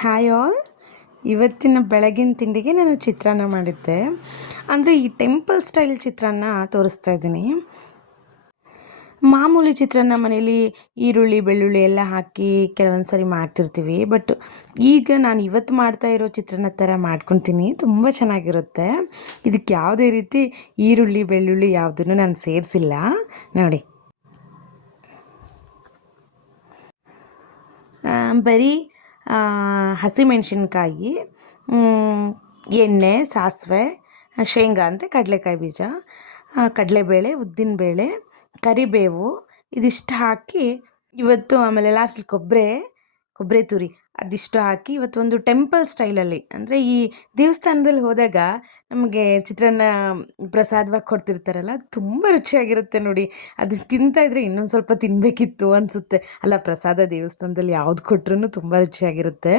Hi all. ಇವತ್ತಿನ ಬೆಳಗಿನ ತಿಂಡಿಗೆ ನಾನು ಚಿತ್ರಾನ್ನ ಮಾಡಿದ್ದೆ. ಅಂದರೆ ಈ ಟೆಂಪಲ್ ಸ್ಟೈಲ್ ಚಿತ್ರಾನ್ನ ತೋರಿಸ್ತಾ ಇದ್ದೀನಿ. ಮಾಮೂಲಿ ಚಿತ್ರಾನ್ನ ಮನೇಲಿ ಈರುಳ್ಳಿ ಬೆಳ್ಳುಳ್ಳಿ ಎಲ್ಲ ಹಾಕಿ ಕೆಲವೊಂದು ಸರಿ ಮಾಡ್ತಿರ್ತೀವಿ. ಬಟ್ ಈಗ ನಾನು ಇವತ್ತು ಮಾಡ್ತಾ ಇರೋ ಚಿತ್ರಾನ್ನ ಥರ ಮಾಡ್ಕೊತೀನಿ. ತುಂಬ ಚೆನ್ನಾಗಿರುತ್ತೆ. ಇದಕ್ಕೆ ಯಾವುದೇ ರೀತಿ ಈರುಳ್ಳಿ ಬೆಳ್ಳುಳ್ಳಿ ಯಾವುದನ್ನು ನಾನು ಸೇರಿಸಿಲ್ಲ. ನೋಡಿ, ಬರೀ ಹಸಿಮೆಣಸಿನ್ಕಾಯಿ, ಎಣ್ಣೆ, ಸಾಸಿವೆ, ಶೇಂಗಾ ಅಂದರೆ ಕಡಲೆಕಾಯಿ ಬೀಜ, ಕಡಲೆಬೇಳೆ, ಉದ್ದಿನಬೇಳೆ, ಕರಿಬೇವು ಇದಿಷ್ಟು ಹಾಕಿ ಇವತ್ತು, ಆಮೇಲೆ ಲಾಸ್ಟಲ್ಲಿ ಕೊಬ್ಬರಿ ತುರಿ ಅದಿಷ್ಟು ಹಾಕಿ ಇವತ್ತು ಒಂದು ಟೆಂಪಲ್ ಸ್ಟೈಲಲ್ಲಿ, ಅಂದರೆ ಈ ದೇವಸ್ಥಾನದಲ್ಲಿ ಹೋದಾಗ ನಮಗೆ ಚಿತ್ರಾನ್ನ ಪ್ರಸಾದವಾಗಿ ಕೊಡ್ತಿರ್ತಾರಲ್ಲ, ಅದು ತುಂಬ ರುಚಿಯಾಗಿರುತ್ತೆ ನೋಡಿ. ಅದು ತಿಂತಾಯಿದ್ರೆ ಇನ್ನೊಂದು ಸ್ವಲ್ಪ ತಿನ್ನಬೇಕಿತ್ತು ಅನಿಸುತ್ತೆ. ಅಲ್ಲ, ಪ್ರಸಾದ ದೇವಸ್ಥಾನದಲ್ಲಿ ಯಾವ್ದು ಕೊಟ್ರೂ ತುಂಬ ರುಚಿಯಾಗಿರುತ್ತೆ,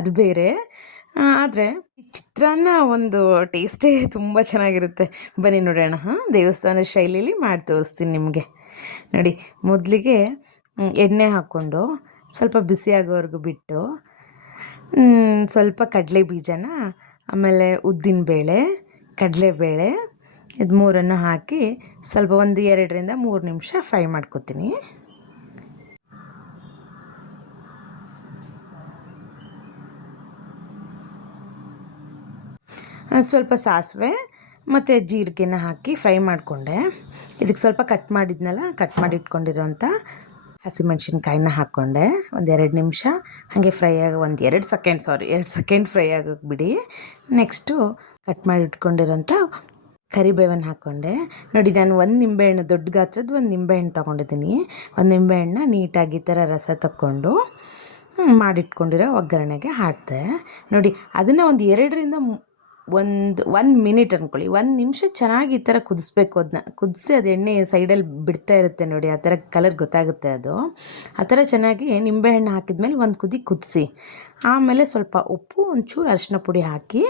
ಅದು ಬೇರೆ. ಆದರೆ ಚಿತ್ರಾನ್ನ ಒಂದು ಟೇಸ್ಟೇ ತುಂಬ ಚೆನ್ನಾಗಿರುತ್ತೆ. ಬನ್ನಿ ನೋಡೋಣ. ದೇವಸ್ಥಾನದ ಶೈಲಿಯಲ್ಲಿ ಮಾಡಿ ತೋರಿಸ್ತೀನಿ ನಿಮಗೆ. ನೋಡಿ, ಮೊದಲಿಗೆ ಎಣ್ಣೆ ಹಾಕ್ಕೊಂಡು ಸ್ವಲ್ಪ ಬಿಸಿಯಾಗೋವರೆಗೂ ಬಿಟ್ಟು, ಸ್ವಲ್ಪ ಕಡಲೆ ಬೀಜನ, ಆಮೇಲೆ ಉದ್ದಿನಬೇಳೆ, ಕಡಲೆಬೇಳೆ ಇದು ಮೂರನ್ನು ಹಾಕಿ ಸ್ವಲ್ಪ ಒಂದು 2ರಿಂದ 3 ನಿಮಿಷ ಫ್ರೈ ಮಾಡ್ಕೊತೀನಿ. ಸ್ವಲ್ಪ ಸಾಸಿವೆ ಮತ್ತು ಜೀರಿಗೆನ ಹಾಕಿ ಫ್ರೈ ಮಾಡಿಕೊಂಡೆ. ಇದಕ್ಕೆ ಸ್ವಲ್ಪ ಕಟ್ ಮಾಡಿ ಇಟ್ಕೊಂಡಿರೋಂಥ ಹಸಿಮೆಣ್ಸಿನ್ಕಾಯಿನ ಹಾಕ್ಕೊಂಡೆ. ಒಂದು 2 ನಿಮಿಷ ಹಾಗೆ ಫ್ರೈ ಒಂದು 2 ಸೆಕೆಂಡ್ ಫ್ರೈ ಆಗೋಕ್ಕೆ ಬಿಡಿ. ನೆಕ್ಸ್ಟು ಕಟ್ ಮಾಡಿ ಇಟ್ಕೊಂಡಿರೋಂಥ ಕರಿಬೇವನ್ನು ಹಾಕ್ಕೊಂಡೆ. ನೋಡಿ, ನಾನು ಒಂದು ನಿಂಬೆಹಣ್ಣು, ದೊಡ್ಡ ಗಾತ್ರದ ಒಂದು ನಿಂಬೆಹಣ್ಣು ತೊಗೊಂಡಿದ್ದೀನಿ. ಒಂದು ನಿಂಬೆಹಣ್ಣನ್ನ ನೀಟಾಗಿ ಈ ಥರ ರಸ ತಕ್ಕೊಂಡು ಮಾಡಿಟ್ಕೊಂಡಿರೋ ಒಗ್ಗರಣೆಗೆ ಹಾಕಿದೆ. ನೋಡಿ, ಅದನ್ನು ಒಂದು 2ರಿಂದ 1 ಮಿನಿಟ್ ಅಂದ್ಕೊಳ್ಳಿ, 1 ನಿಮಿಷ ಚೆನ್ನಾಗಿ ಈ ಥರ ಕುದಿಸ್ಬೇಕು. ಅದನ್ನ ಕುದಿಸಿ ಅದು ಎಣ್ಣೆ ಸೈಡಲ್ಲಿ ಬಿಡ್ತಾ ಇರುತ್ತೆ ನೋಡಿ, ಆ ಥರ ಕಲರ್ ಗೊತ್ತಾಗುತ್ತೆ. ಅದು ಆ ಥರ ಚೆನ್ನಾಗಿ ನಿಂಬೆಹಣ್ಣು ಹಾಕಿದ್ಮೇಲೆ ಒಂದು ಕುದಿಸಿ, ಆಮೇಲೆ ಸ್ವಲ್ಪ ಉಪ್ಪು, ಒಂಚೂರು ಅರಿಶಿನ ಪುಡಿ ಹಾಕಿ,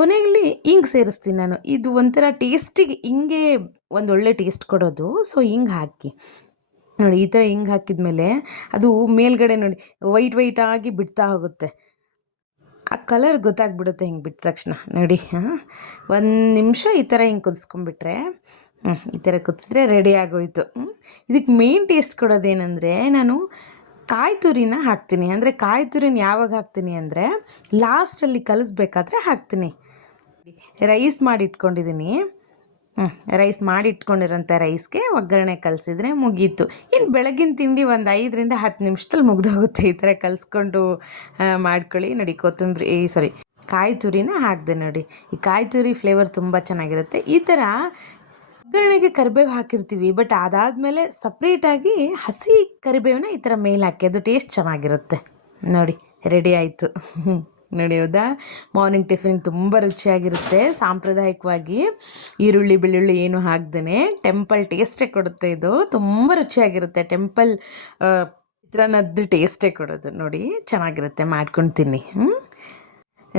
ಕೊನೆಯಲ್ಲಿ ಹಿಂಗೆ ಸೇರಿಸ್ತೀನಿ ನಾನು. ಇದು ಒಂಥರ ಟೇಸ್ಟಿಗೆ ಹಿಂಗೆ ಒಂದೊಳ್ಳೆ ಟೇಸ್ಟ್ ಕೊಡೋದು. ಸೊ ಹಿಂಗೆ ಹಾಕಿ ನೋಡಿ, ಈ ಥರ ಹಿಂಗೆ ಹಾಕಿದ್ಮೇಲೆ ಅದು ಮೇಲ್ಗಡೆ ನೋಡಿ ವೈಟ್ ಆಗಿ ಬಿಡ್ತಾ ಹೋಗುತ್ತೆ. ಆ ಕಲರ್ ಗೊತ್ತಾಗ್ಬಿಡುತ್ತೆ ಹಿಂಗೆ ಬಿಟ್ಟ ತಕ್ಷಣ. ನೋಡಿ, 1 ನಿಮಿಷ ಈ ಥರ ಹಿಂಗೆ ಕುದಿಸ್ಕೊಂಡ್ಬಿಟ್ರೆ, ಈ ಥರ ಕುದಿಸಿದ್ರೆ ರೆಡಿ ಆಗೋಯ್ತು. ಇದಕ್ಕೆ ಮೇನ್ ಟೇಸ್ಟ್ ಕೊಡೋದೇನೆಂದರೆ, ನಾನು ಕಾಯಿ ತುರಿನ ಹಾಕ್ತೀನಿ. ಅಂದರೆ ಕಾಯಿ ತುರಿನ ಯಾವಾಗ ಹಾಕ್ತೀನಿ ಅಂದರೆ, ಲಾಸ್ಟಲ್ಲಿ ಕಲಿಸ್ಬೇಕಾದ್ರೆ ಹಾಕ್ತೀನಿ. ರೈಸ್ ಮಾಡಿಟ್ಕೊಂಡಿದ್ದೀನಿ. ರೈಸ್ ಮಾಡಿಟ್ಕೊಂಡಿರೋಂಥ ರೈಸ್ಗೆ ಒಗ್ಗರಣೆ ಕಲಿಸಿದ್ರೆ ಮುಗೀತು. ಇನ್ನು ಬೆಳಗಿನ ತಿಂಡಿ ಒಂದು 5ರಿಂದ 10 ನಿಮಿಷದಲ್ಲಿ ಮುಗ್ದೋಗುತ್ತೆ. ಈ ಥರ ಕಲಿಸ್ಕೊಂಡು ಮಾಡ್ಕೊಳ್ಳಿ. ನೋಡಿ, ಕಾಯಿ ತುರಿನ ಹಾಕಿದೆ ನೋಡಿ. ಈ ಕಾಯಿ ತುರಿ ಫ್ಲೇವರ್ ತುಂಬ ಚೆನ್ನಾಗಿರುತ್ತೆ. ಈ ಥರ ಒಗ್ಗರಣೆಗೆ ಕರಿಬೇವು ಹಾಕಿರ್ತೀವಿ, ಬಟ್ ಅದಾದಮೇಲೆ ಸಪ್ರೇಟಾಗಿ ಹಸಿ ಕರಿಬೇವನ್ನ ಈ ಥರ ಮೇಲೆ ಹಾಕಿ, ಅದು ಟೇಸ್ಟ್ ಚೆನ್ನಾಗಿರುತ್ತೆ. ನೋಡಿ, ರೆಡಿ ಆಯಿತು. ನೋಡಿ, ಹೌದಾ? ಮಾರ್ನಿಂಗ್ ಟಿಫಿನ್ ತುಂಬ ರುಚಿಯಾಗಿರುತ್ತೆ. ಸಾಂಪ್ರದಾಯಿಕವಾಗಿ ಈರುಳ್ಳಿ ಬೆಳ್ಳುಳ್ಳಿ ಏನು ಹಾಕ್ದೇ ಟೆಂಪಲ್ ಟೇಸ್ಟೇ ಕೊಡುತ್ತೆ. ಇದು ತುಂಬ ರುಚಿಯಾಗಿರುತ್ತೆ. ಟೆಂಪಲ್ ಚಿತ್ರಾನ್ನದ್ದು ಟೇಸ್ಟೇ ಕೊಡೋದು. ನೋಡಿ, ಚೆನ್ನಾಗಿರುತ್ತೆ, ಮಾಡ್ಕೊಂಡು ತಿನ್ನಿ.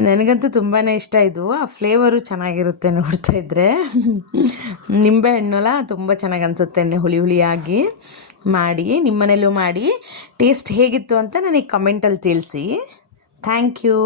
ನನಗಂತೂ ತುಂಬಾ ಇಷ್ಟ ಇದು. ಆ ಫ್ಲೇವರು ಚೆನ್ನಾಗಿರುತ್ತೆ ನೋಡ್ತಾ ಇದ್ದರೆ. ನಿಂಬೆಹಣ್ಣಲ್ಲ ತುಂಬ ಚೆನ್ನಾಗಿ ಅನಿಸುತ್ತೆ. ಹುಳಿಯಾಗಿ ಮಾಡಿ, ನಿಮ್ಮನೇಲೂ ಮಾಡಿ ಟೇಸ್ಟ್ ಹೇಗಿತ್ತು ಅಂತ ನನಗೆ ಕಮೆಂಟಲ್ಲಿ ತಿಳಿಸಿ. Thank you.